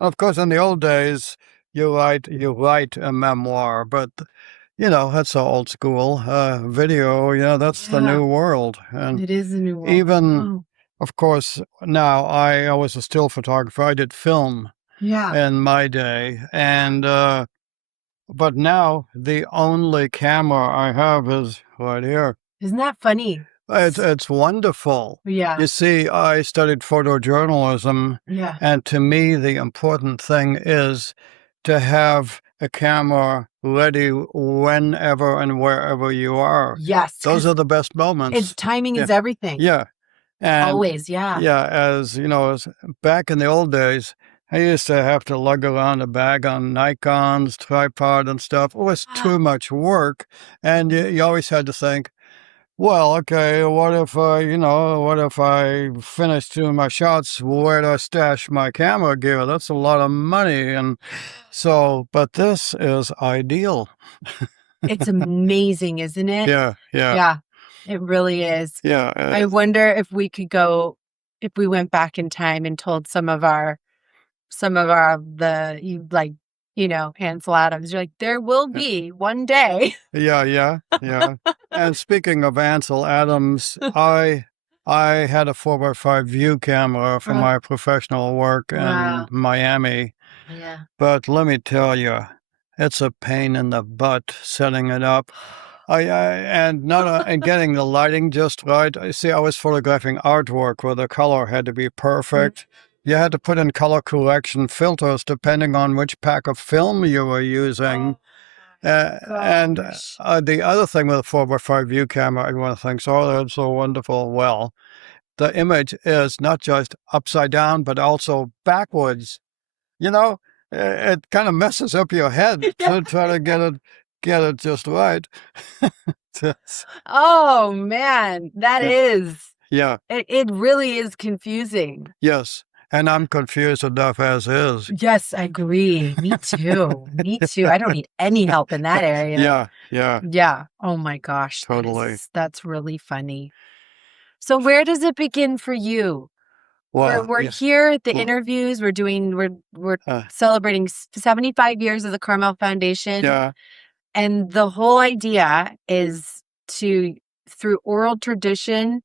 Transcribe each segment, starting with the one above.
Of course, in the old days, you write a memoir, but that's so old school. Video, that's the Yeah, new world. And it is a new world. even, Oh, of course, now I was a still photographer. I did film yeah. in my day, and but now the only camera I have is right here. Isn't that funny? It's wonderful. Yeah, You see, I studied photojournalism, yeah. and to me, the important thing is to have a camera ready whenever and wherever you are. Yes, Those because are the best it's moments. timing Yeah, is everything. yeah. And Always, yeah. yeah, as back in the old days, I used to have to lug around a bag on Nikon's tripod and stuff. It was too much work, and you always had to think, well, okay, what if I finish doing my shots? Where do I stash my camera gear? That's a lot of money. And so, but this is ideal. It's amazing, isn't it? Yeah, yeah, Yeah, it really is. yeah, I wonder if we could go, if we went back in time and told Ansel Adams, you're like, there will yeah, be one day. yeah, yeah, yeah. And speaking of Ansel Adams, I had a 4x5 view camera for my professional work in Wow. Miami. Yeah. But let me tell you, it's a pain in the butt setting it up. And not and getting the lighting just right. I see. I was photographing artwork where the color had to be perfect. You had to put in color correction filters depending on which pack of film you were using. And Gosh. the other thing with a 4x5 view camera, everyone thinks, oh, that's so wonderful. Well, the image is not just upside down, but also backwards. You know, it kind of messes up your head Yeah. to try to get it just right. Just- Oh man, that yeah, is. yeah, It really is confusing. yes. And I'm confused enough as is. Yes, I agree. Me too. Me too. I don't need any help in that area. Yeah, yeah, Yeah. Oh my gosh, totally. that's really funny. So where does it begin for you? Well, We're yeah, here at the well, interviews. We're uh, celebrating 75 years of the Carmel Foundation. yeah, And the whole idea is to, through oral tradition,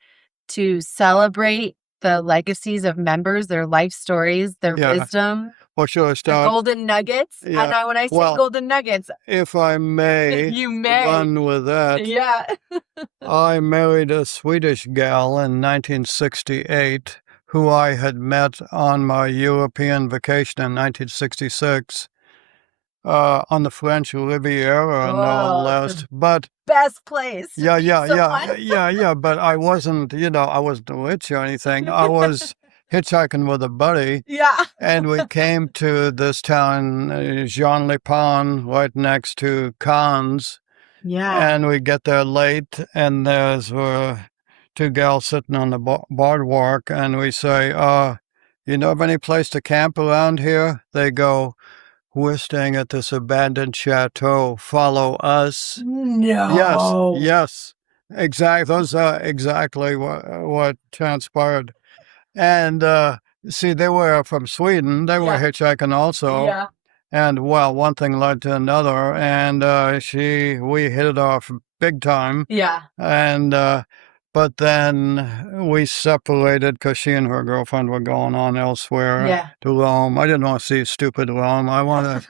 to celebrate the legacies of members, their life stories, their yeah. wisdom, Well, should I the start? golden nuggets. And Yeah. when I say Well, golden nuggets, if I may you may. run with that, Yeah. I married a Swedish gal in 1968 who I had met on my European vacation in 1966 on the French Riviera, no Oh, less. the But best place to yeah, meet yeah, yeah, someone. yeah, yeah. But I wasn't rich or anything. I was hitchhiking with a buddy, Yeah. and we came to this town, Jean Le Pont, right next to Cannes. Yeah. And we get there late, and there's two gals sitting on the boardwalk, and we say, you know of any place to camp around here? They go, we're staying at this abandoned chateau. Follow us. Yes, No. yes, exactly. Those are exactly what transpired. And see, they were from Sweden. They were Yeah. hitchhiking also. Yeah. And well, one thing led to another, and we hit it off big time. Yeah. And but then we separated because she and her girlfriend were going on elsewhere Yeah. to Rome. I didn't want to see stupid Rome. I want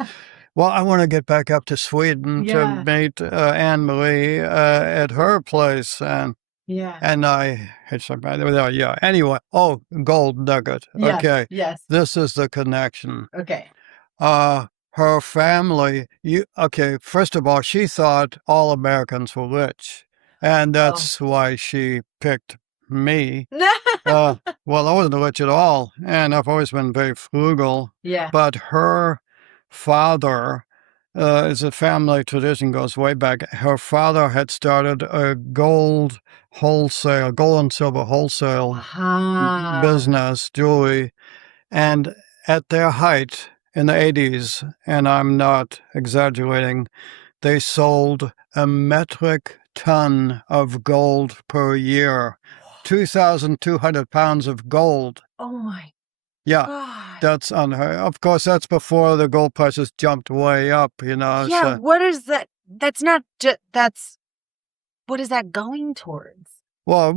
to get back up to Sweden to Yeah. meet Anne Marie at her place, Yeah. and I had somebody there. Yeah. Anyway, oh, gold nugget. Yes. Okay, Yes. this is the connection. Okay. Uh, Her family, okay, first of all, she thought all Americans were rich, and Oh. that's why she picked me. Well, I wasn't rich at all, and I've always been very frugal, Yeah. but her father, is a family tradition goes way back. Her father had started a gold and silver wholesale Ah. business, jewelry, and at their height in the 80s, and I'm not exaggerating, they sold a metric ton of gold per year, 2,200 pounds of gold. Oh my. Yeah, God. that's unheard. Of course, that's before the gold prices jumped way up, Yeah, so what is that? That's not just, that's, what is that going towards? well,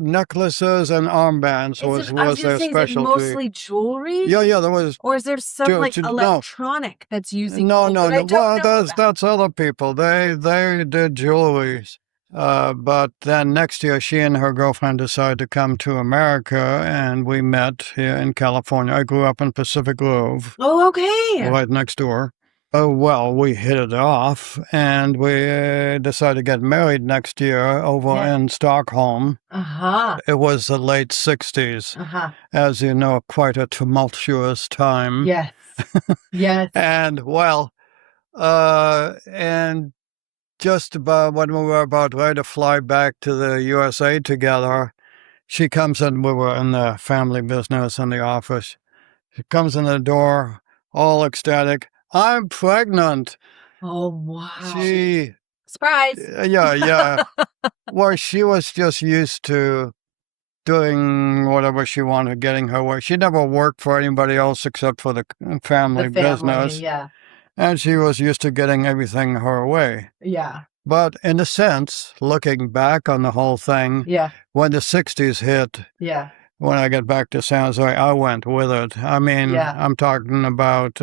necklaces and armbands Is it, was I was was gonna their say, is it specialty. mostly jewelry? Yeah, yeah, there was Or is there some like no, electronic that's using no, gold no, that I no. don't Well, know about? that's other people. They did jewelries. But then next year, she and her girlfriend decided to come to America, and we met here in California. I grew up in Pacific Grove, Oh, okay. right next door. Oh, well, we hit it off, and we decided to get married next year over Yeah. in Stockholm. Uh-huh. It was the late 60s, Uh-huh. as you know, quite a tumultuous time. Yes. Yes. And, well, and just about when we were about ready to fly back to the USA together, she comes in. We were in the family business in the office. She comes in the door, all ecstatic. I'm pregnant. Oh, wow. She, Surprise. yeah, yeah. Well, she was just used to doing whatever she wanted, getting her way. She never worked for anybody else except for the The family family, business, yeah. and she was used to getting everything her way. Yeah. But in a sense, looking back on the whole thing, Yeah. when the 60s hit, Yeah. when I got back to San Jose, I went with it. I mean, Yeah. I'm talking about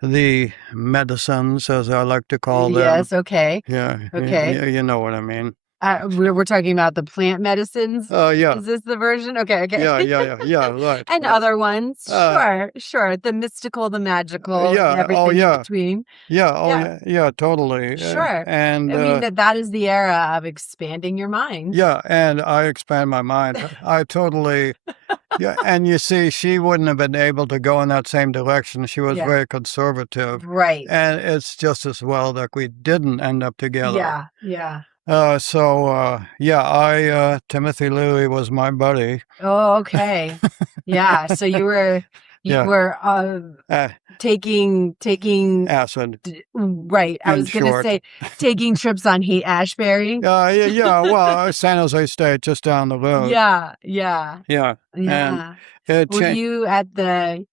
the medicines, as I like to call them. Yes, okay. Yeah, Okay. you know what I mean. We're talking about the plant medicines. Yeah, Is this the version? Okay, okay. yeah, right, And right. other ones. Uh, Sure, sure. The mystical, the magical, and yeah, oh everything in yeah, between. yeah, oh Yeah, yeah, yeah, totally. sure. And I mean, that is the era of expanding your mind. yeah, and I expand my mind. I totally. Yeah, and you see, she wouldn't have been able to go in that same direction. She was Yeah. very conservative, Right. and it's just as well that we didn't end up together. Yeah. Yeah. Yeah, Timothy Leary was my buddy. Oh, okay. Yeah. So you Yeah, were uh, taking acid, right. I in was gonna short. say taking trips on Haight Ashbury. Yeah, yeah, well, San Jose State, just down the road. Yeah. Yeah. Yeah, and Yeah. it Were changed. you at the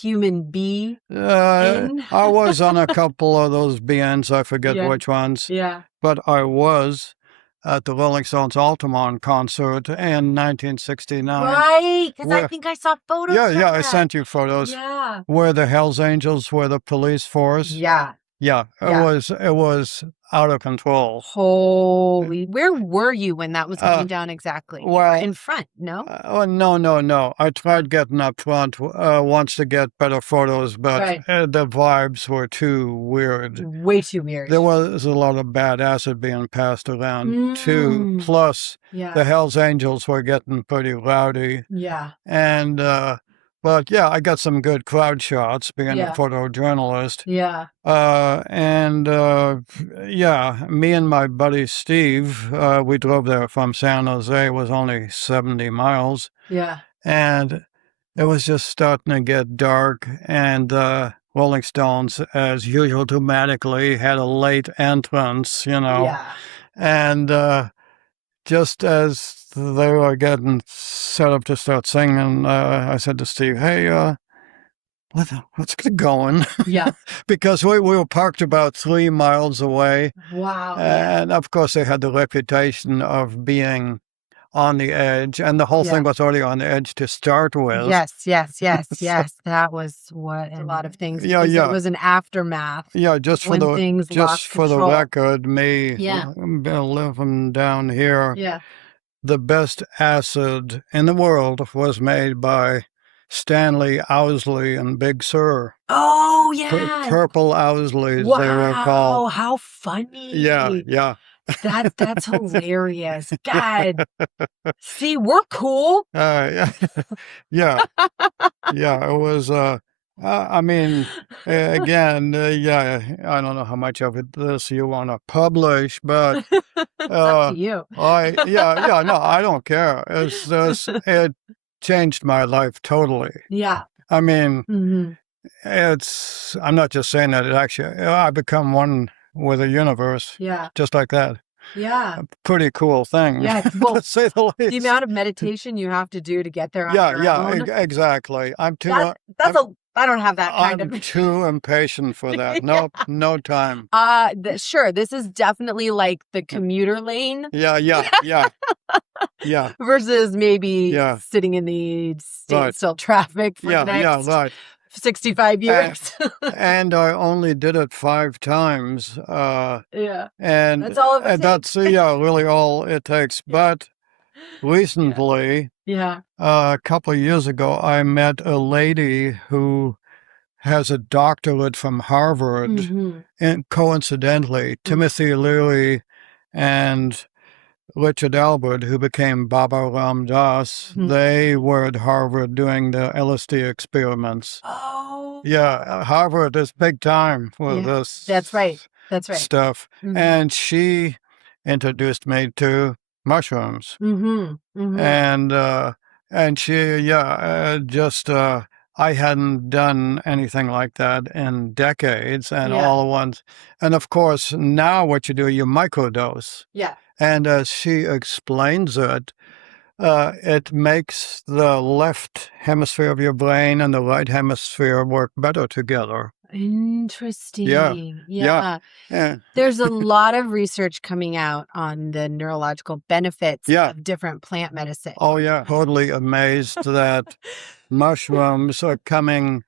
Human Bee Inn? I was on a couple of those BNs, I forget Yeah. which ones, Yeah. but I was at the Rolling Stones Altamont concert in 1969. Right, because I Where, think I saw photos yeah, from yeah, I that. sent you photos Yeah. where the Hells Angels were the police force. Yeah. Yeah, Yeah. it was out of control. Holy, where were you when that was going down exactly? You were Well, in front, no? oh, no, no, no. I tried getting up front once to get better photos, but Right. the vibes were too weird. Way too weird. There was a lot of bad acid being passed around too. Mm. Plus, Yeah. the Hells Angels were getting pretty rowdy. Yeah. And, but yeah, I got some good crowd shots being a Yeah. photojournalist. Yeah. Yeah, me and my buddy Steve, we drove there from San Jose. It was only 70 miles. Yeah. And it was just starting to get dark. And Rolling Stones, as usual, dramatically had a late entrance, Yeah. And just as they were getting set up to start singing, I said to Steve, "Hey, let's get going." Yeah. Because we were parked about 3 miles away. Wow. Yeah. And of course, they had the reputation of being on the edge, and the whole Yeah. thing was already on the edge to start with. Yes, yes, yes, So, yes. That was what a lot of things. yeah, Because yeah. It was an aftermath Yeah, when things lost for the control. record, me Yeah. living down here, Yeah. the best acid in the world was made by Stanley Owsley and Big Sur. Oh, yeah. Purple Owsleys, they were Wow, called. how funny. Yeah, yeah. That's hilarious. God. See, we're cool. Yeah, yeah, yeah. It was. I mean, again, yeah. I don't know how much of this you want to publish, but It's up to you. yeah. No, I don't care. It's just it changed my life totally. Yeah. I mean, Mhm. I'm not just saying that. It actually, I become one with the universe, Yeah. just like that. Yeah. Pretty cool thing, Yeah. to Well, say the the least. amount of meditation you have to do to get there on Yeah, your yeah, own. exactly. I don't have that kind I'm of. too impatient for that. Yeah. Nope, no time. Sure. This is definitely like the commuter lane Yeah, yeah, yeah, yeah, versus maybe yeah. sitting in the Right. still traffic for the Yeah, yeah, next right. 65 And, years. and I only did it 5 times. Yeah. And, That's all it and takes. that's, yeah, really all it takes. Yeah. But recently, Yeah. a couple of years ago, I met a lady who has a doctorate from Harvard, Mm-hmm. and coincidentally, Timothy Leary and Richard Albert, who became Baba Ram Das, Mm-hmm. they were at Harvard doing the LSD experiments. Oh. Yeah, Harvard is big time for Yeah. That's right. this That's right. stuff. Mm-hmm. And she introduced me to mushrooms. Mm-hmm. Mm-hmm. And she, yeah, I hadn't done anything like that in decades, and Yeah. all at once. And of course, now what you do, you microdose. Yeah. And as she explains it, it makes the left hemisphere of your brain and the right hemisphere work better together. Yeah, Interesting. yeah, Yeah. yeah, There's a lot of research coming out on the neurological benefits yeah. of different plant medicine. Oh, yeah. Totally amazed that mushrooms are coming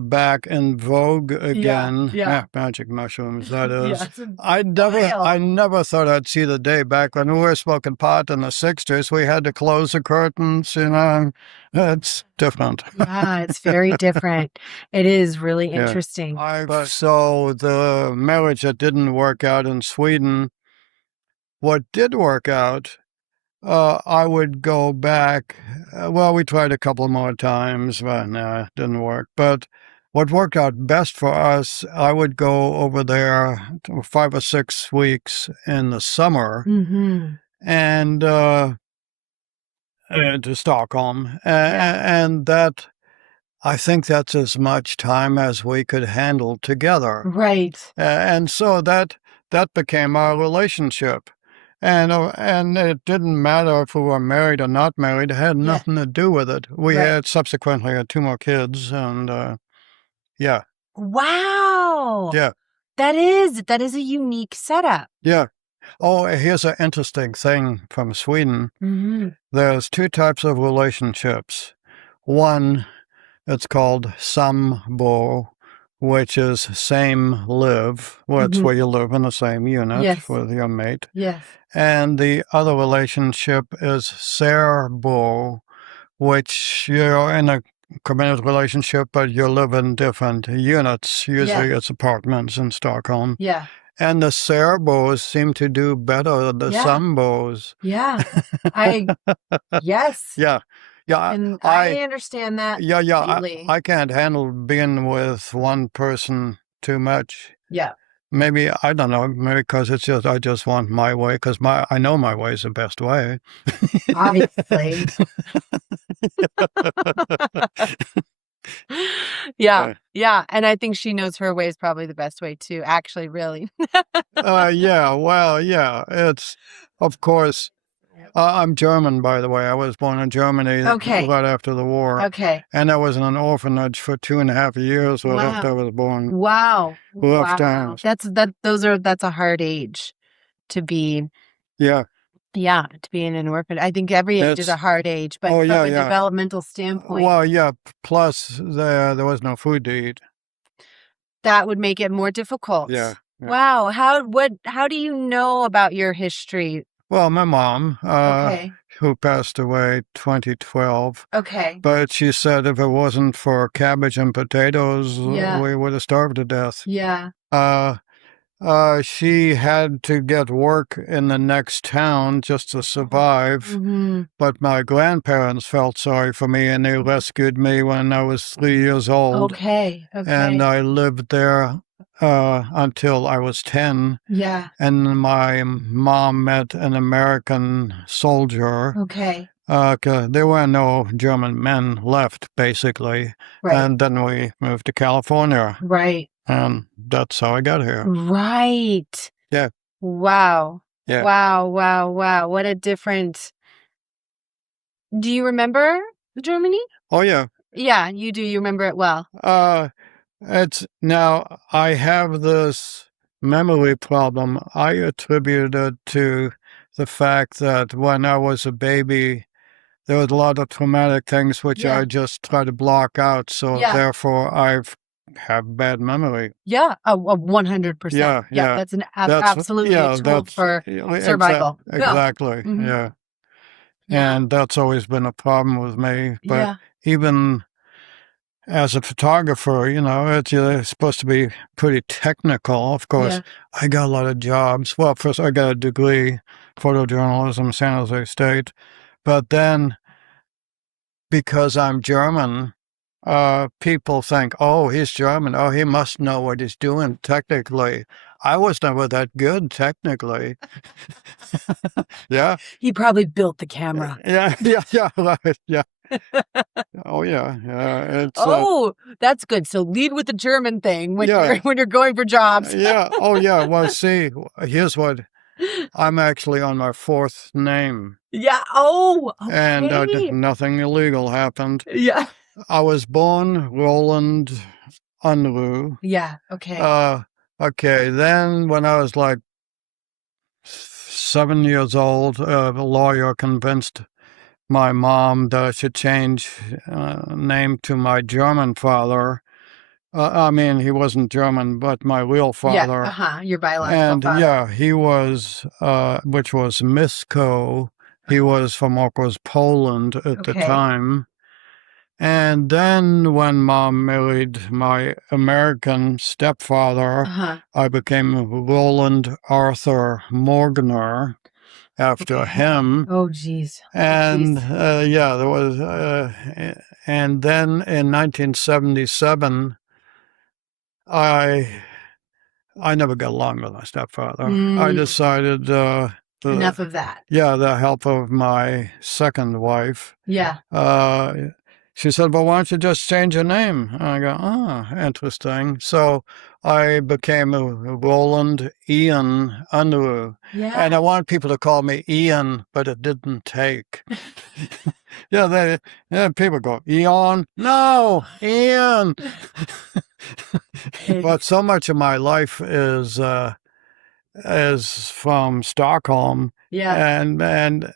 back in vogue again. Yeah. Magic mushrooms, that Yeah. is. It's I wild. never thought I'd see the day back when we were smoking pot in the 60s. We had to close the curtains, you know. It's different. Yeah, it's very different. It is really Yeah. interesting. So the marriage that didn't work out in Sweden, what did work out, I would go back. Well, we tried a couple more times, but no, it didn't work. But what worked out best for us, I would go over there 5 or 6 weeks in the summer Mm-hmm. and to Stockholm. Yeah. And that, I think that's as much time as we could handle together. Right. And so that became our relationship. And it didn't matter if we were married or not married. It had Yeah. nothing to do with it. We Right. had subsequently had 2 more kids, and yeah, Wow. yeah, That is a unique setup. yeah. Oh, here's an interesting thing from Sweden. Mm-hmm. There's 2 types of relationships. One, it's called sambo, which is same live. Well, it's Mm-hmm. where you live in the same unit Yes. with your mate. Yes. And the other relationship is serbo, which you're in a committed relationship, but you live in different units. Usually Yeah. it's apartments in Stockholm. Yeah. And the serbos seem to do better than the Yeah. sambos. Yeah. Yes. Yeah. Yeah. And I understand that Yeah, completely. I can't handle being with one person too much. Yeah. Maybe, I don't know, maybe because it's just, I just want my way, because I know my way is the best way. Obviously. Yeah. Yeah. And I think she knows her way is probably the best way too, actually, really. Yeah, well, yeah, it's, of course, I'm German, by the way. I was born in Germany Okay. right after the war. Okay. And I was in an orphanage for 2.5 years right after I was born. Wow. Rough times. That's a hard age to be. Yeah. Yeah, to be in an orphan. I think every age is a hard age, but from a developmental standpoint, Well, yeah, plus there was no food to eat. that would make it more difficult. Yeah. Wow. How do you know about your history? Well, my mom, Okay. who passed away 2012, Okay. but she said if it wasn't for cabbage and potatoes, Yeah. we would have starved to death. Yeah. She had to get work in the next town just to survive. Mm-hmm. But my grandparents felt sorry for me, and they rescued me when I was 3 years old. Okay. Okay. And I lived there until I was 10. Yeah. And my mom met an American soldier. Okay. 'Cause there were no German men left, basically. Right. And then we moved to California. Right. And that's how I got here. Right. Yeah. Wow. Yeah. Yeah. Wow, wow, wow. What a different. Do you remember Germany? Oh, yeah. Yeah, you do. You remember it well. Uh, it's now I have this memory problem. I attribute it to the fact that when I was a baby, there was a lot of traumatic things which Yeah. I just try to block out. So Yeah. therefore, I've have bad memory. Yeah. Oh, 100%. Yeah, Yeah. yeah. That's an That's absolutely a yeah. tool That's for exact survival. Yeah. exactly. Hmm. Yeah, Yeah. and that's always been a problem with me. But Yeah. even as a photographer, it's supposed to be pretty technical. Of course, Yeah. I got a lot of jobs. Well, first I got a degree, photojournalism, San Jose State. But then because I'm German, people think, oh, he's German. Oh, he must know what he's doing technically. I was never that good technically. Yeah. He probably built the camera. Yeah, yeah, yeah, right. Yeah. Oh, yeah. Yeah. Oh, that's good. So lead with the German thing when Yeah. you're going for jobs. Yeah. Oh, yeah. Well, see, here's what I'm actually on my fourth name, Yeah. Oh, and okay. nothing illegal happened. Yeah. I was born Roland Unruh. Yeah. Okay. Uh, okay. Then when I was like 7 years old, a lawyer convinced my mom that I should change name to my German father. I mean, he wasn't German, but my real Yeah. father. Your biological And father. yeah, he was, which was Misko. He was from what was Poland at the Okay. time. And then when mom married my American stepfather, I became Roland Arthur Morgner after Okay. him. Oh, geez. Oh, And geez. yeah, there was, and then in 1977, I I never got along with my stepfather. I Mm, decided, enough of that. yeah, the help of my second wife, Yeah. uh, she said, well, why don't you just change your name? And I go, oh, interesting. So I became a Roland Ian Unruh. And Yeah. I wanted people to call me Ian, but it didn't take. Yeah, people go, Eon? No, Ian. But so much of my life is from Stockholm, Yeah. and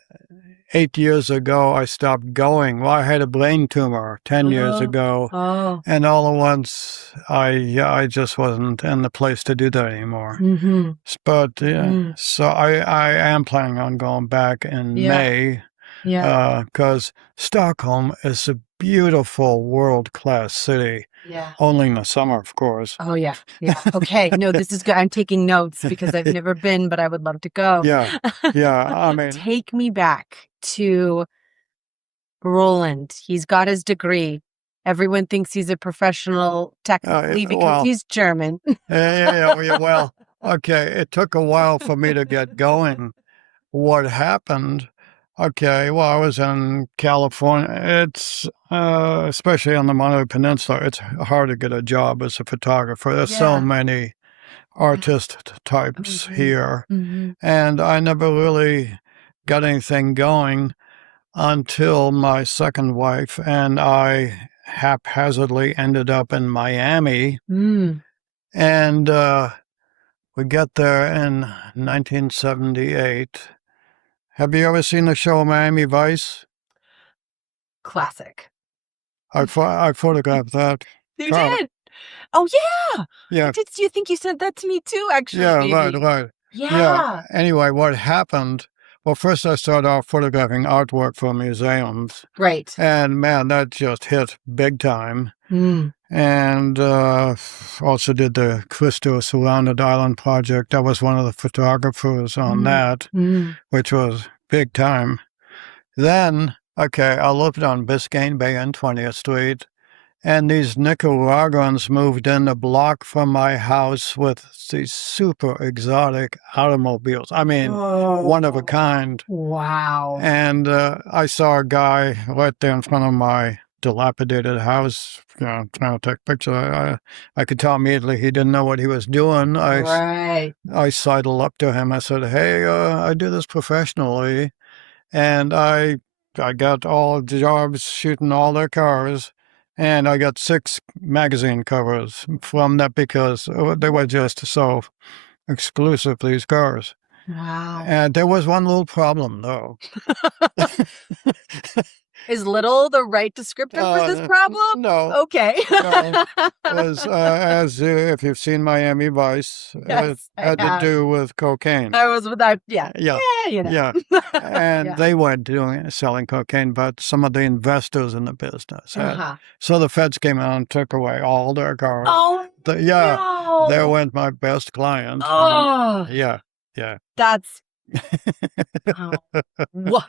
8 years ago I stopped going. Well, I had a brain tumor 10 years Oh. ago, Oh. and all at once I just wasn't in the place to do that anymore. Mm-hmm. But yeah, Mm. so I am planning on going back in Yeah. May, Yeah. because Stockholm is a beautiful world-class city. Yeah. Only in the summer, of course. Oh, yeah. Yeah. Okay. No, this is good. I'm taking notes because I've never been, but I would love to go. Yeah, yeah. I mean, Take me back to Roland. He's got his degree. Everyone thinks he's a professional technically because well, he's German. yeah. Well, okay. It took a while for me to get going. What happened? Okay, well, I was in California. It's especially on the Monterey Peninsula. It's hard to get a job as a photographer. There's so Yeah. many artist types Mm-hmm. here, Mm-hmm. and I never really got anything going until my second wife and I haphazardly ended up in Miami. Mm. And we got there in 1978. Have you ever seen the show Miami Vice? Classic. I photographed that. You Car- did. Oh, yeah. Yeah, Do you think you said that to me too, actually, yeah, right, maybe? right. Yeah. Yeah. Anyway, what happened? Well, first I started off photographing artwork for museums, Right. and man, that just hit big time. Mm. And also did the Cristo Surrounded Island project. I was one of the photographers on Mm. that, Mm. which was big time. Then, okay, I lived on Biscayne Bay and 20th Street, and these Nicaraguans moved in a block from my house with these super exotic automobiles. I mean, one of a Oh, kind. wow. And I saw a guy right there in front of my dilapidated house, trying to take pictures. I could tell immediately he didn't know what he was doing. Right. I sidled up to him. I said, "Hey, I do this professionally, and I got all the jobs shooting all their cars, and I got 6 magazine covers from that because they were just so exclusive, these cars." Wow. And there was one little problem, though. Is little the right descriptor for this problem? No. Okay. No. As if you've seen Miami Vice, it Yes, I had to have. do with cocaine. I was without, yeah. Yeah. Yeah, you know. Yeah. And Yeah. they weren't selling cocaine, but some of the investors in the business had. Uh-huh. So the feds came out and took away all their cars. Oh, Yeah. There no. went my best client. Oh, Yeah. Yeah. that's, oh, what?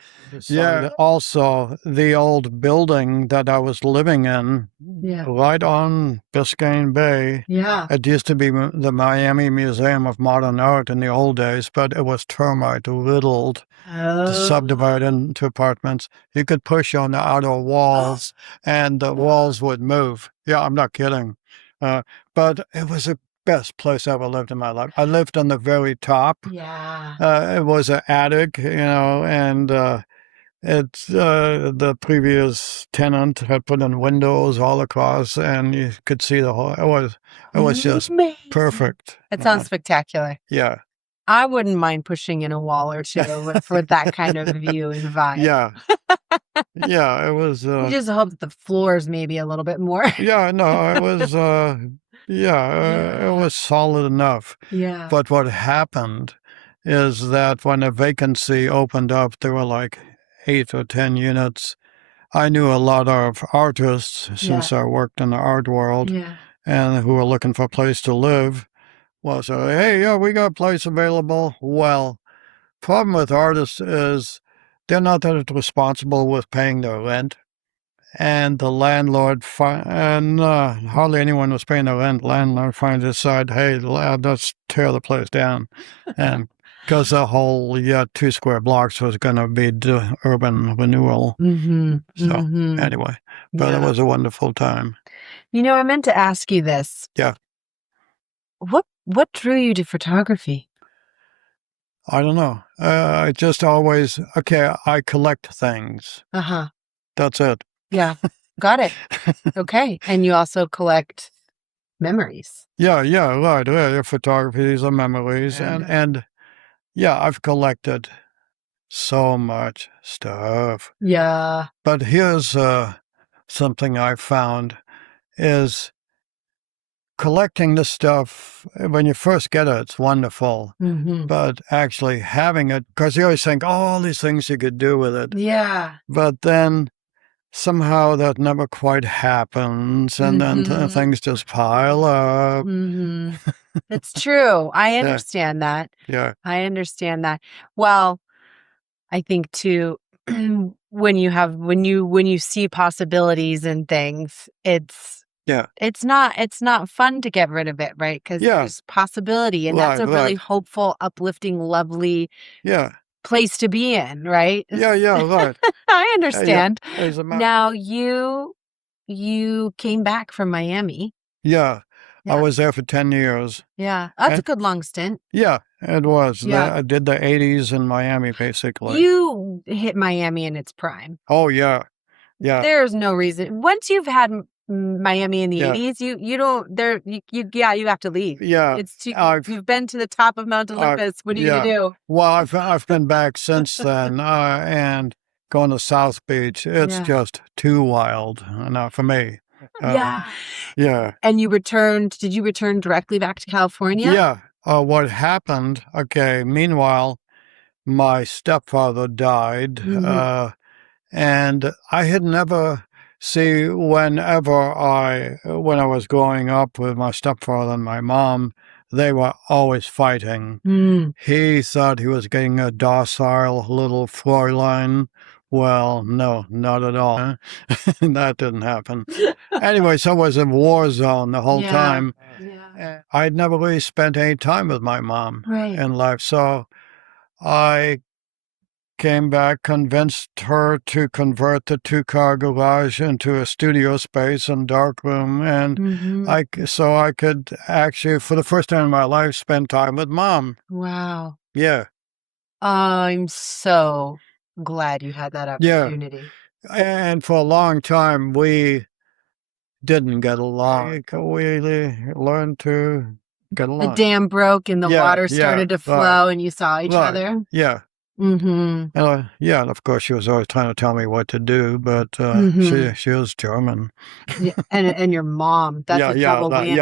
Yeah. Also, the old building that I was living in, Yeah. right on Biscayne Bay, Yeah. it used to be the Miami Museum of Modern Art in the old days, but it was termite riddled, subdivided into apartments. You could push on the outer walls, and the walls would move. Yeah, I'm not kidding. But it was the best place I ever lived in my life. I lived on the very top. Yeah. It was an attic, and it's the previous tenant had put in windows all across, and you could see the whole. It was just Amazing. perfect. It sounds spectacular. Yeah. I wouldn't mind pushing in a wall or two for that kind of view and vibe. Yeah. Yeah. It was. You just hope that the floors maybe a little bit more. Yeah. No. It was. It was solid enough. Yeah. But what happened is that when a vacancy opened up, there were like 8 or 10 units. I knew a lot of artists since I worked in the art world, Yeah. and who were looking for a place to live. Well, so, hey, yeah, we got a place available. Well, problem with artists is they're not that responsible with paying their rent. And the landlord, and hardly anyone was paying their rent. Landlord finally decided, hey, let's tear the place down. And because the whole 2 square blocks was going to be urban renewal. Mm-hmm. So Mm-hmm. anyway, but it was a wonderful time. You know, I meant to ask you this. Yeah. What drew you to photography? I don't know. I just always, I collect things. Uh-huh. That's it. Yeah. Got it. Okay. And you also collect memories. Yeah, right. Yeah, photography, these are memories. And yeah, I've collected so much stuff. Yeah. But here's something I found is collecting the stuff, when you first get it, it's wonderful. Mm-hmm. But actually having it, because you always think, oh, all these things you could do with it. Yeah. But then somehow that never quite happens, and then things just pile up. Mm-hmm. It's true. I understand that. Yeah. I understand that. Well, I think too, when you see possibilities and things, it's not fun to get rid of it, right? Because there's possibility, and that's a really hopeful, uplifting, lovely place to be in, right? Yeah, right. I understand. Now you came back from Miami. Yeah. I was there for 10 years. Yeah, that's a good long stint. Yeah, it was. Yeah. I did the 80s in Miami, basically. You hit Miami in its prime. Oh, yeah. Yeah. There's no reason. Once you've had Miami in the 80s, you have to leave. Yeah. You've been to the top of Mount Olympus. What are you going to do? Well, I've been back since then, and going to South Beach. It's just too wild for me. Yeah. And did you return directly back to California? Yeah. What happened, meanwhile, my stepfather died, and I had never, when I was growing up with my stepfather and my mom, they were always fighting. He thought he was getting a docile little Fräulein. Well, no, not at all. That didn't happen. Anyway, so it was a war zone the whole time. Yeah. I'd never really spent any time with my mom in life. So I came back, convinced her to convert the two-car garage into a studio space and darkroom, and so I could actually, for the first time in my life, spend time with Mom. Wow. Yeah. I'm so glad you had that opportunity. Yeah. And for a long time, we didn't get along. We learned to get along. The dam broke and the water started to flow and you saw each other. Yeah. And and of course, she was always trying to tell me what to do, but she was German. Yeah, and your mom. That's a double whammy.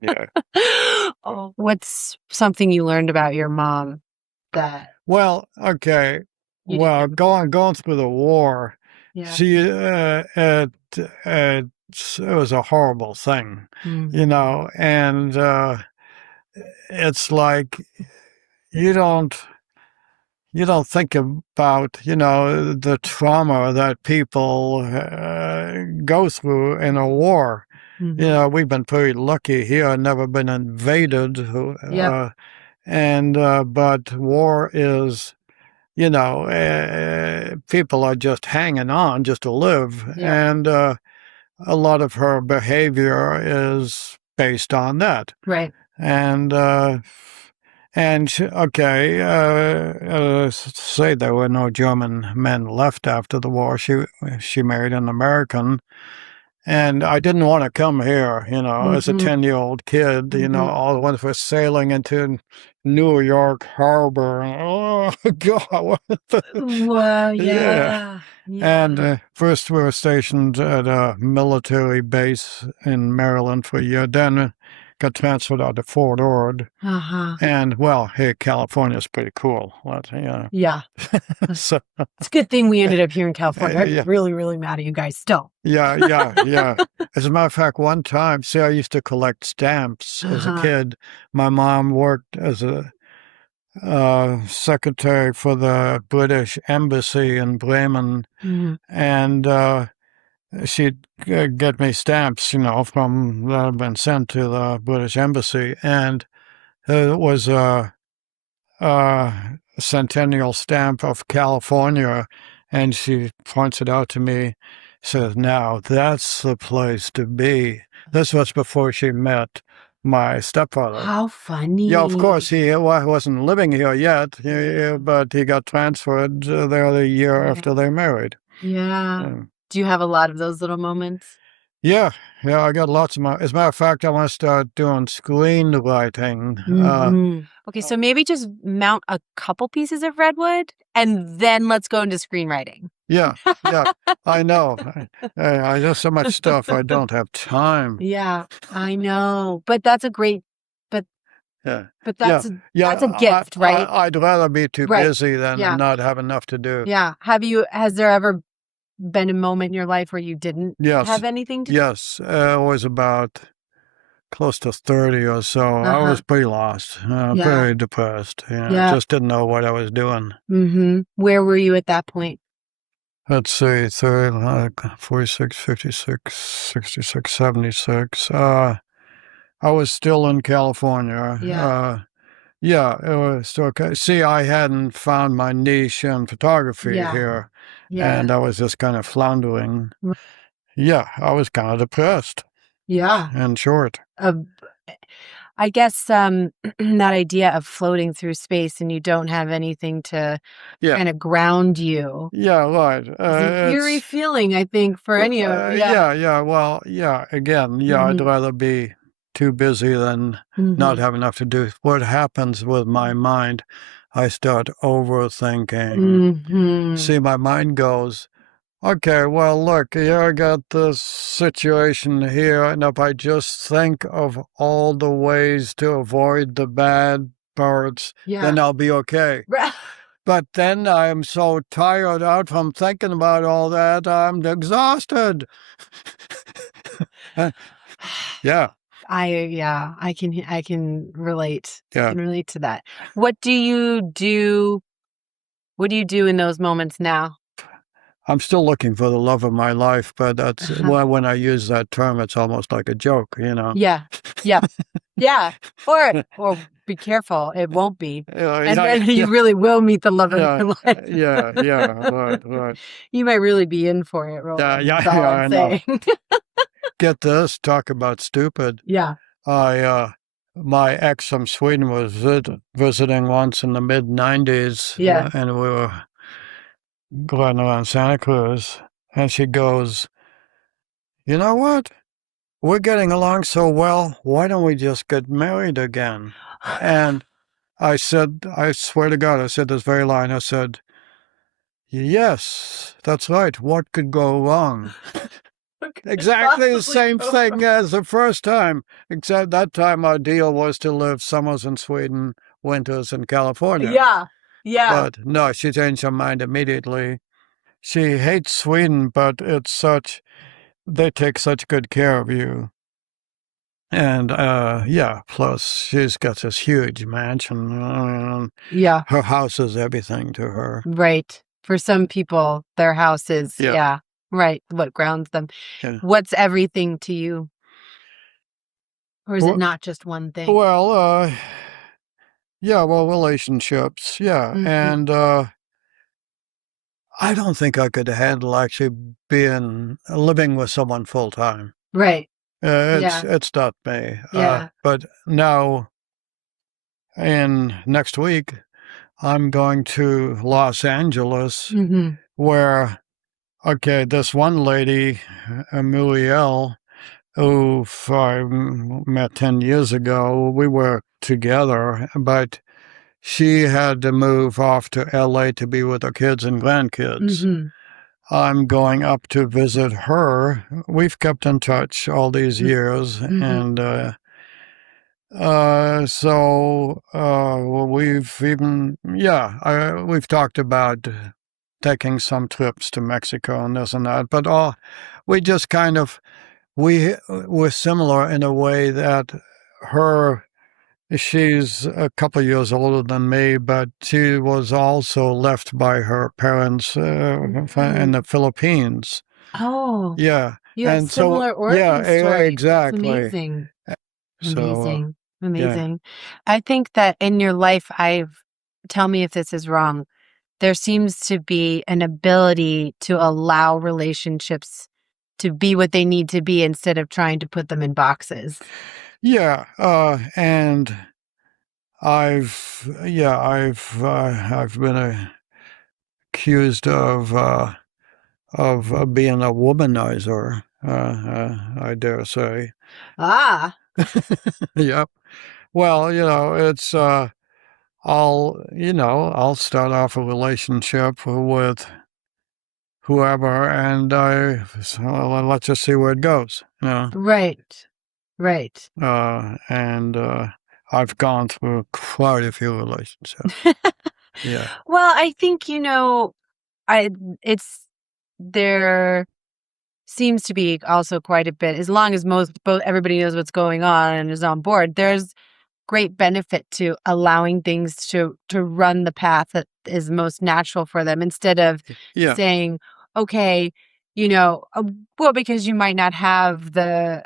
Yeah. Oh, what's something you learned about your mom that Well, okay. Well, going through the war, she it was a horrible thing, and it's like you don't think about, the trauma that people go through in a war. We've been pretty lucky here, never been invaded, but war is, people are just hanging on just to live. And a lot of her behavior is based on that. Right. Say there were no German men left after the war. She married an American, and I didn't want to come here, as a 10-year-old kid, all at once we're sailing into New York Harbor. Oh, God. Well, yeah. And first we were stationed at a military base in Maryland for a year, then got transferred out to Fort Ord. And, well, hey, California's pretty cool. Yeah. So, it's a good thing we ended up here in California. I'm really, really mad at you guys still. Yeah. As a matter of fact, one time, I used to collect stamps as a kid. My mom worked as a secretary for the British Embassy in Bremen, and she'd get me stamps, from that had been sent to the British Embassy, and it was a centennial stamp of California, and she points it out to me, says, "Now that's the place to be." This was before she met my stepfather. How funny. Yeah, of course, he wasn't living here yet, but he got transferred there the year after they married. Yeah. Do you have a lot of those little moments? Yeah, I got lots of as a matter of fact, I want to start doing screenwriting. Okay, so maybe just mount a couple pieces of redwood, and then let's go into screenwriting. Yeah, I know. I have so much stuff, I don't have time. Yeah, I know, but that's a great, but that's a gift, right? I'd rather be too busy than not have enough to do. Yeah. Has there ever been a moment in your life where you didn't have anything to do? Yes, it was about close to 30 or so. I was pretty lost, very depressed. Just didn't know what I was doing. Where were you at that point? Let's see, 46, 56, 66, 76. I was still in California. It was still okay. See, I hadn't found my niche in photography here, and I was just kind of floundering. Yeah, I was kind of depressed. Yeah. In short. I guess that idea of floating through space and you don't have anything to kind of ground you. Yeah, right. It's an eerie feeling, I think, for any of us. Well, again, I'd rather be too busy than not have enough to do. What happens with my mind, I start overthinking. See, my mind goes, okay, well, look, here I got this situation here, and if I just think of all the ways to avoid the bad parts, then I'll be okay. But then I'm so tired out from thinking about all that, I'm exhausted. I can relate. I can relate to that. What do you do? What do you do in those moments now? I'm still looking for the love of my life, but that's when I use that term, it's almost like a joke, Yeah. Or be careful. It won't be. And yeah, then you yeah, really will meet the love of yeah, your life. right. You might really be in for it, Roland. That's all I'm I know. saying. Get this, talk about stupid. Yeah. My ex from Sweden was visiting once in the mid-90s, Yeah. and we were going around Santa Cruz, and she goes, "You know what? We're getting along so well. Why don't we just get married again?" And I said, I swear to God, I said this very line. I said, "Yes, that's right. What could go wrong?" What could Exactly the possibly same go thing wrong? as the first time, except that time our deal was to live summers in Sweden, winters in California. Yeah. Yeah. But no, she changed her mind immediately. She hates Sweden, but they take such good care of you. And yeah, plus she's got this huge mansion. Yeah. Her house is everything to her. Right. For some people, their house is, Yeah. yeah. Right. What grounds them. Yeah. What's everything to you? Or is it Well, not just one thing? well, yeah, well, relationships, yeah. Mhm. And I don't think I could handle actually being living with someone full time. Right. Yeah. It's not me. Yeah. But now, in next week, I'm going to Los Angeles, Mhm. where okay, this one lady, Muriel, who I met 10 years ago, we were together, but she had to move off to LA to be with her kids and grandkids. Mhm. I'm going up to visit her. We've kept in touch all these Mm. years, Mhm. and well, we've talked about taking some trips to Mexico and this and that, but we just kind of we're similar in a way that her she's a couple of years older than me, but she was also left by her parents in the Mhm. Philippines. Oh, Yeah, you have and so similar origin stories. That's exactly. amazing. So Amazing. yeah, Amazing. I think that in your life, tell me if this is wrong. There seems to be an ability to allow relationships to be what they need to be instead of trying to put them in boxes. yeah, and I've been accused of being a womanizer. I dare say. Ah, Yep. Well, it's I'll start off a relationship with whoever, and let's just see where it goes. right. Right. And I've gone through quite a few relationships. Yeah. Well, I think, I it's there seems to be also quite a bit as long as both everybody knows what's going on and is on board. There's great benefit to allowing things to run the path that is most natural for them instead of Yeah. saying, okay, well, because you might not have the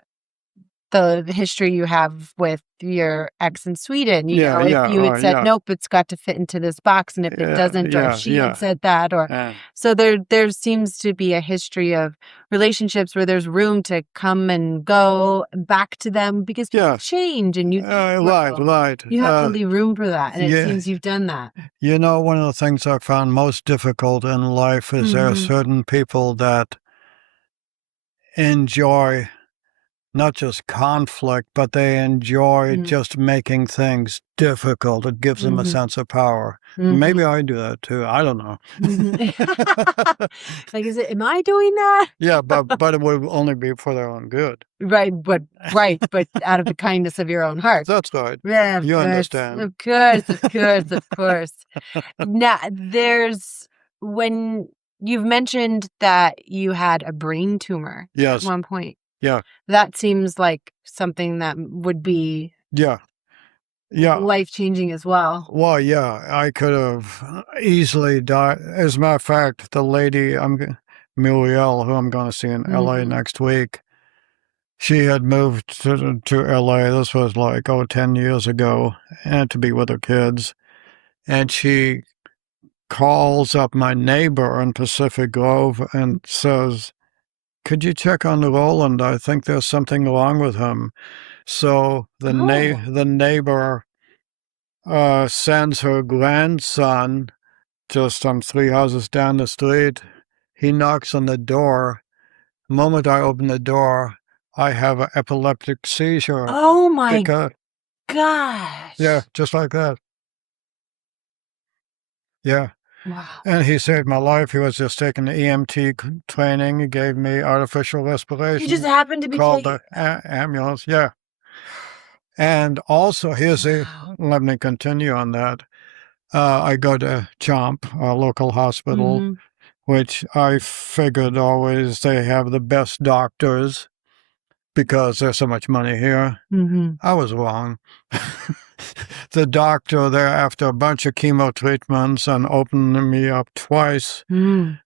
history you have with your ex in Sweden, Yeah. if Yeah. you had said, Yeah. "Nope, it's got to fit into this box," and if it Yeah. doesn't, or if Yeah. she had Yeah. said that, or so there seems to be a history of relationships where there's room to come and go back to them because people Yeah. change and you Right. grow. Right. You have to leave room for that, and it Yeah. seems you've done that. One of the things I found most difficult in life is there are Mhm. certain people that enjoy not just conflict, but they enjoy Mm. just making things difficult. It gives them a Mhm. sense of power. Maybe Mhm. I do that too. I don't know. Mhm. Like, am I doing that? Yeah, but it would only be for their own good. Right, but out of the kindness of your own heart. That's right. Yeah, You understand. of course. Now, there's when you've mentioned that you had a brain tumor at Yes. one point. Yeah. That seems like something that would be Yeah. Yeah. life-changing as well. Well, yeah, I could have easily died. As a matter of fact, the lady Muriel, who I'm going to see in LA Mhm. next week, she had moved to LA. This was like, 10 years ago, and to be with her kids. And she calls up my neighbor in Pacific Grove and says, "Could you check on Roland? I think there's something wrong with him." So the neighbor sends her grandson just 3 houses down the street. He knocks on the door. The moment I open the door, I have an epileptic seizure. Oh my gosh. Yeah, just like that. Yeah. Wow. And he saved my life. He was just taking the EMT training. He gave me artificial respiration. You just happened to be called the ambulance. Yeah. And also, let me continue on that. I go to Chomp, a local hospital, which I figured always they have the best doctors because there's so much money here. I was wrong. The doctor there, after a bunch of chemo treatments and opening me up twice, he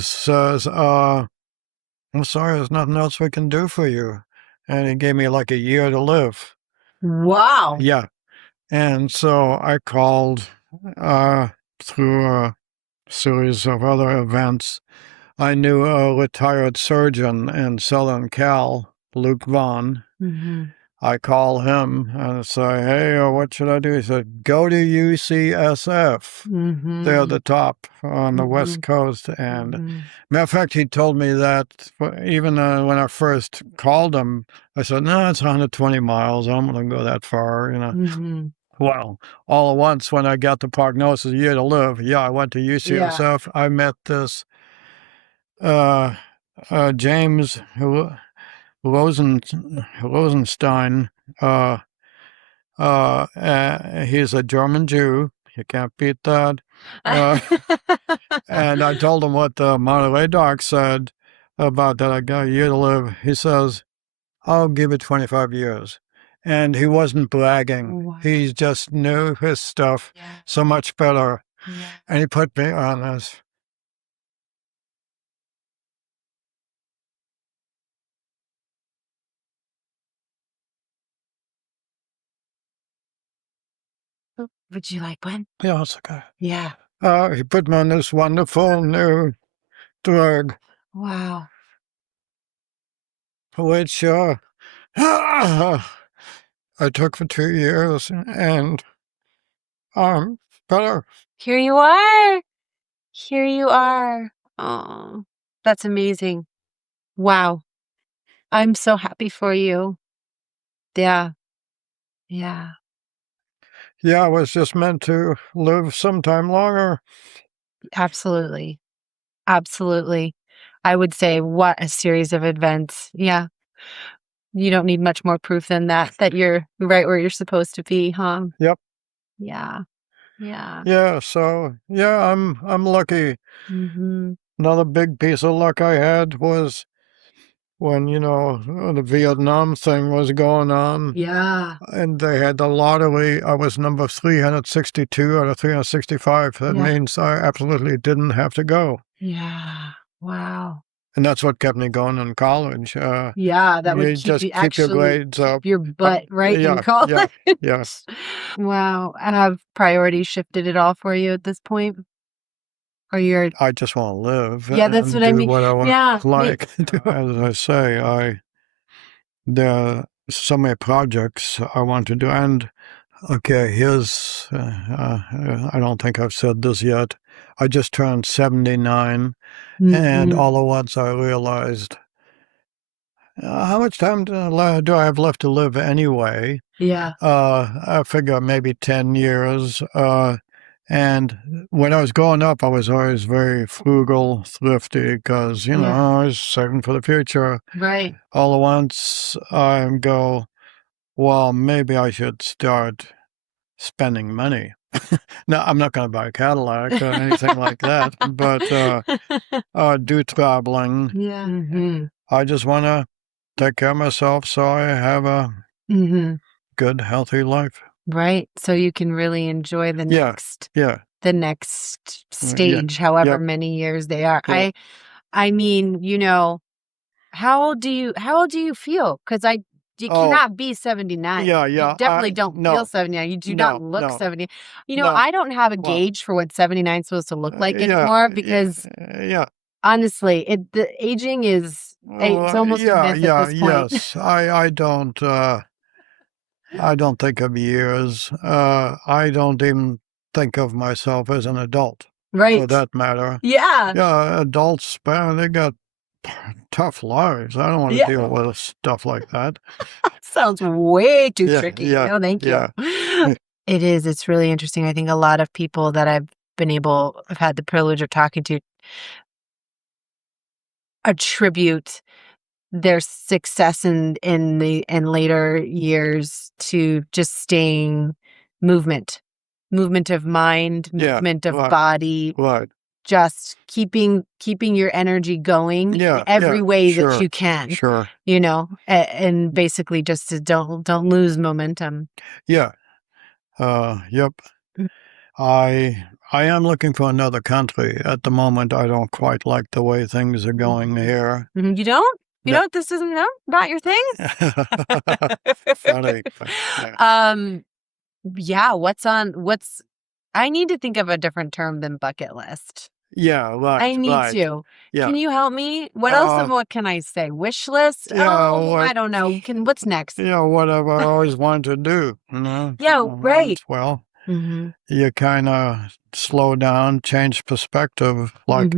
says, "I'm sorry, there's nothing else we can do for you." And he gave me like a year to live. Wow. Yeah. And so I called through a series of other events. I knew a retired surgeon in Southern Cal, Luke Vaughn. I call him and say, "Hey, what should I do?" He said, "Go to UCSF. They're the top on the West Coast." And matter of fact, he told me that even when I first called him, I said, "No, it's 120 miles. I'm going to go that far, you know." Well, all at once, when I got the prognosis, a year to live, I went to UCSF. Yeah. I met this James Rosenstein. He's a German Jew. You can't beat that. And I told him what the Monterey doc said about that I got a year to live. He says, "I'll give it 25 years. And he wasn't bragging. Wow. He just knew his stuff so much better. And he put me on this. Would you like one? Yeah, it's okay. Yeah. He put me on this wonderful new drug. Wow. Which I took for 2 years, and I'm better. Here you are. Here you are. Oh, that's amazing. Wow. I'm so happy for you. Yeah. Yeah. Yeah, I was just meant to live sometime longer. Absolutely. Absolutely. I would say, what a series of events. Yeah. You don't need much more proof than that you're right where you're supposed to be, huh? Yep. Yeah. Yeah. Yeah, so I'm lucky. Another big piece of luck I had was when, the Vietnam thing was going on. Yeah. And they had the lottery. I was number 362 out of 365. That means I absolutely didn't have to go. Yeah. Wow. And that's what kept me going in college. Yeah, that would keep you keep your grades up. Your butt right in college. Yes. Wow. And have priorities shifted at all for you at this point? Or I just want to live. Yeah, that's what I mean. What I want, Yeah. like. As I say, there are so many projects I want to do. And okay, here's, I don't think I've said this yet. I just turned 79, and all at once I realized, how much time do I have left to live anyway? Yeah. I figure maybe 10 years. And when I was growing up, I was always very frugal, thrifty, because, I was saving for the future. Right. All at once, I go, well, maybe I should start spending money. No, I'm not going to buy a Cadillac or anything like that, but do traveling. Yeah. I just want to take care of myself so I have a good, healthy life. Right. So you can really enjoy the next the next stage, however many years they are. I mean, How old do you feel? Because you cannot be 79. Yeah, You definitely don't feel 79. You do not look 70. I don't have a gauge for what 79 is supposed to look like anymore because honestly, the aging is it's almost a myth at this point. yes. I don't think of years. I don't even think of myself as an adult, for Right. that matter. Yeah. Yeah, adults, man, they got tough lives. I don't want to Yeah. deal with stuff like that. Sounds way too Yeah, tricky. yeah, No, thank you. yeah. It is. It's really interesting. I think a lot of people that I've had the privilege of talking to attribute their success in later years to just staying movement of mind, Yeah, movement of right, body, right. just keeping your energy going in Yeah, every way that sure, you can, sure. and basically just to don't lose momentum. Yeah, yep. Mm. I am looking for another country. At the moment, I don't quite like the way things are going here. You don't? You No. don't? This isn't not your thing? Funny. Yeah. Yeah, I need to think of a different term than bucket list. Yeah, I right, need right. to. Yeah. Can you help me? What can I say? Wish list? Oh, I don't know. What's next? Yeah, whatever I always wanted to do, Yeah, right. Well, Mm-hmm. you kind of slow down, change perspective. Like,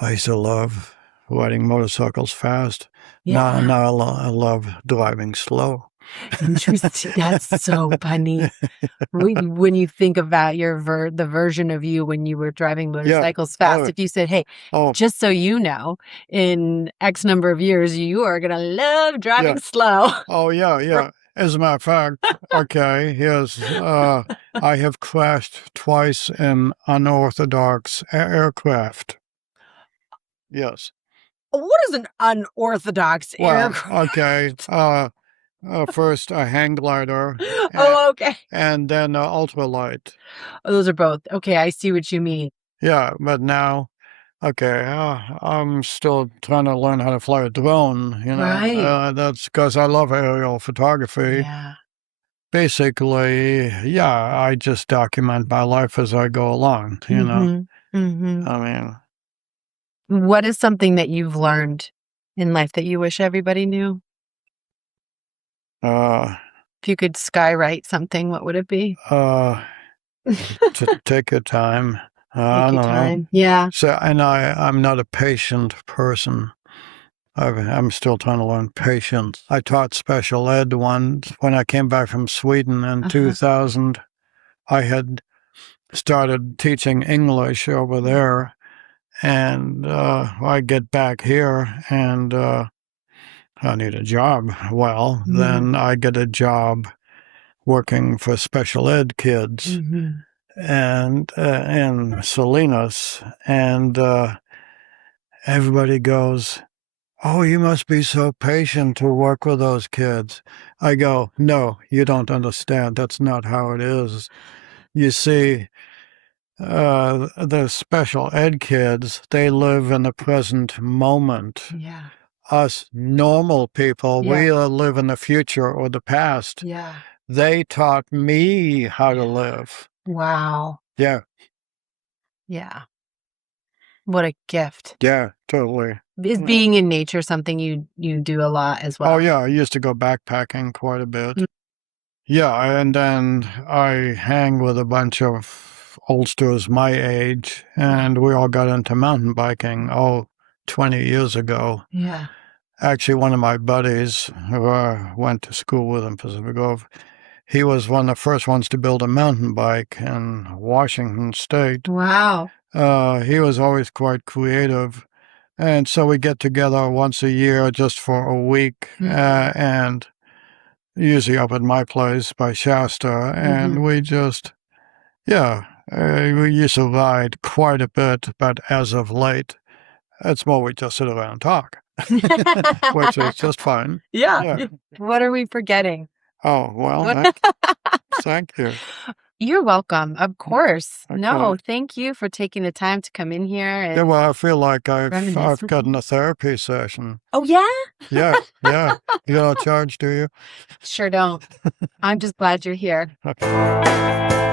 I used to love riding motorcycles fast. Yeah. Now I love driving slow. Interesting. That's so funny. When you think about the version of you when you were driving motorcycles fast, if you said, "Hey, just so you know, in X number of years, you are gonna love driving slow." Oh, yeah. As a matter of fact, okay, I have crashed twice in unorthodox aircraft. Yes. What is an unorthodox aircraft? Okay. First a hang glider. Oh, okay. And then ultralight. Oh, those are both. Okay, I see what you mean. Yeah, but now, okay, I'm still trying to learn how to fly a drone, Right. that's because I love aerial photography. Yeah. Basically, yeah, I just document my life as I go along, Mm-hmm. I mean, What is something that you've learned in life that you wish everybody knew? uh, If you could skywrite something, what would it be? to take your time. I Take don't your know. time. Yeah. So, and I'm not a patient person. I'm still trying to learn patience. I taught special ed once when I came back from Sweden in 2000. I had started teaching English over there, and I get back here and I need a job. Well, then I get a job working for special ed kids and in Salinas, and everybody goes, "Oh, you must be so patient to work with those kids." I go, "No, you don't understand. That's not how it is. You see, the special ed kids, they live in the present moment. Yeah. Us normal people, we live in the future or the past. Yeah. They taught me how to live." Wow. Yeah, Yeah. What a gift. yeah, totally. Is being in nature something you do a lot as well? Oh, yeah, I used to go backpacking quite a bit. Yeah, and then I hang with a bunch of oldsters my age, and we all got into mountain biking, 20 years ago. Yeah. Actually, one of my buddies who I went to school with in Pacific Grove, he was one of the first ones to build a mountain bike in Washington State. Wow. He was always quite creative. And so we get together once a year just for a week, and usually up at my place by Shasta, and we just, yeah, we used to ride quite a bit, but as of late, it's more we just sit around and talk, which is just fine. Yeah. Yeah. What are we forgetting? Oh, well, thank you. You're welcome. Of course. Okay. No, thank you for taking the time to come in here. And yeah, well, I feel like I've reminisce with gotten me. a therapy session. Oh, yeah? Yeah, yeah. You don't charge, do you? Sure don't. I'm just glad you're here. Okay.